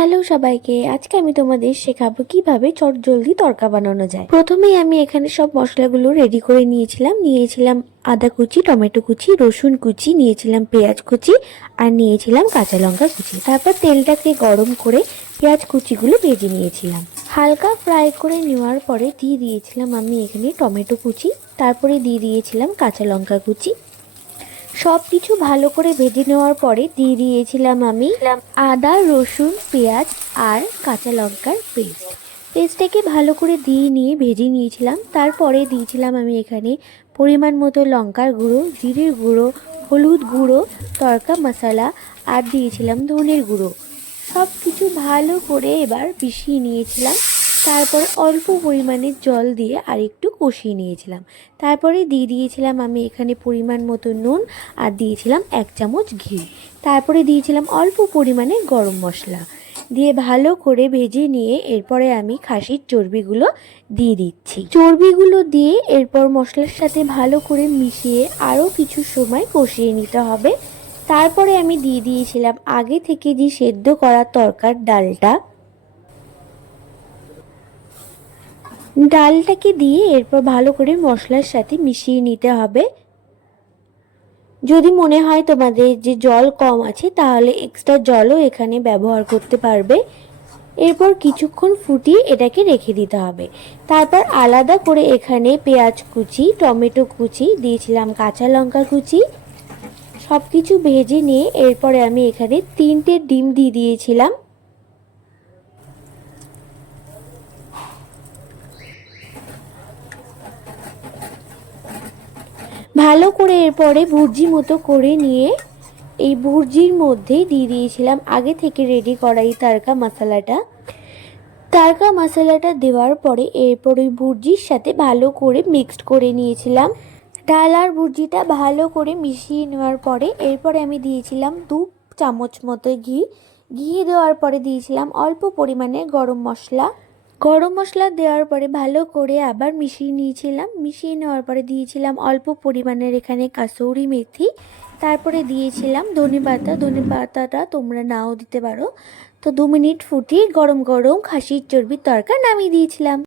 Hello সবাইকে, আজকে আমি তোমাদের শেখাবো কিভাবে চটজলদি তড়কা বানানো যায়। প্রথমেই আমি এখানে সব মশলাগুলো রেডি করে নিয়েছিলাম আদা কুচি, টমেটো কুচি, রসুন কুচি, নিয়েছিলাম পেঁয়াজ কুচি আর নিয়েছিলাম কাঁচা লঙ্কা কুচি। তারপর তেলটাকে গরম করে পেঁয়াজ কুচিগুলো ভেজে নিয়েছিলাম। হালকা ফ্রাই করে নেওয়ার পরে দিয়ে দিয়েছিলাম আমি এখানে টমেটো কুচি, তারপরে দিয়ে দিয়েছিলাম কাঁচা লঙ্কা কুচি। সব কিছু ভালো করে ভেজে নেওয়ার পরে দিয়ে দিয়েছিলাম আমি আদা, রসুন, পেঁয়াজ আর কাঁচা লঙ্কার পেস্টটাকে ভালো করে দিয়ে নিয়ে ভেজে নিয়েছিলাম। তারপরে দিয়েছিলাম আমি এখানে পরিমাণ মতো লঙ্কার গুঁড়ো, জিরের গুঁড়ো, হলুদ গুঁড়ো, তড়কা মশলা আর দিয়েছিলাম ধনের গুঁড়ো। সব কিছু ভালো করে এবার মিশিয়ে নিয়েছিলাম। তারপর অল্প পরিমাণে জল দিয়ে আর একটু কষিয়ে নিয়েছিলাম। তারপরে দিয়ে দিয়েছিলাম আমি এখানে পরিমাণ মতো নুন আর দিয়েছিলাম 1 চামচ ঘি। তারপরে দিয়েছিলাম অল্প পরিমাণে গরম মশলা দিয়ে ভালো করে ভেজে নিয়ে এরপরে আমি খাসির চর্বিগুলো দিয়ে দিচ্ছি। চর্বিগুলো দিয়ে এরপর মশলার সাথে ভালো করে মিশিয়ে আরও কিছু সময় কষিয়ে নিতে হবে। তারপরে আমি দিয়ে দিয়েছিলাম আগে থেকে যে সেদ্ধ করা তরকার ডালটাকে দিয়ে এরপর ভালো করে মশলার সাথে মিশিয়ে নিতে হবে। যদি মনে হয় তোমাদের যে জল কম আছে তাহলে এক্সট্রা জলও এখানে ব্যবহার করতে পারবে। এরপর কিছুক্ষণ ফুটিয়ে এটাকে রেখে দিতে হবে। তারপর আলাদা করে এখানে পেঁয়াজ কুচি, টমেটো কুচি, দিয়েছিলাম কাঁচা লঙ্কা কুচি, সব কিছু ভেজে নিয়ে এরপরে আমি এখানে 3টে ডিম দিয়ে দিয়েছিলাম। ভালো করে এরপরে ভুর্জি মতো করে নিয়ে এই ভুর্জির মধ্যে দিয়ে দিয়েছিলাম আগে থেকে রেডি করা এই তারকা মশলাটা দেওয়ার পরে এরপর ওই ভুর্জির সাথে ভালো করে মিক্সড করে নিয়েছিলাম। ডাল আর ভুর্জিটা ভালো করে মিশিয়ে নেওয়ার পরে এরপরে আমি দিয়েছিলাম 2 চামচ মতো ঘি দেওয়ার পরে দিয়েছিলাম অল্প পরিমাণে গরম মশলা দেওয়ার পরে ভালো করে আবার মিশিয়ে নেওয়ার পরে দিয়েছিলাম অল্প পরিমাণের এখানে কাসুরি মেথি। তারপরে দিয়েছিলাম ধনে পাতাটা তোমরা নাও দিতে পারো। তো 2 মিনিট ফুটিয়ে গরম গরম খাসির চর্বির তরকা নামিয়ে দিয়েছিলাম।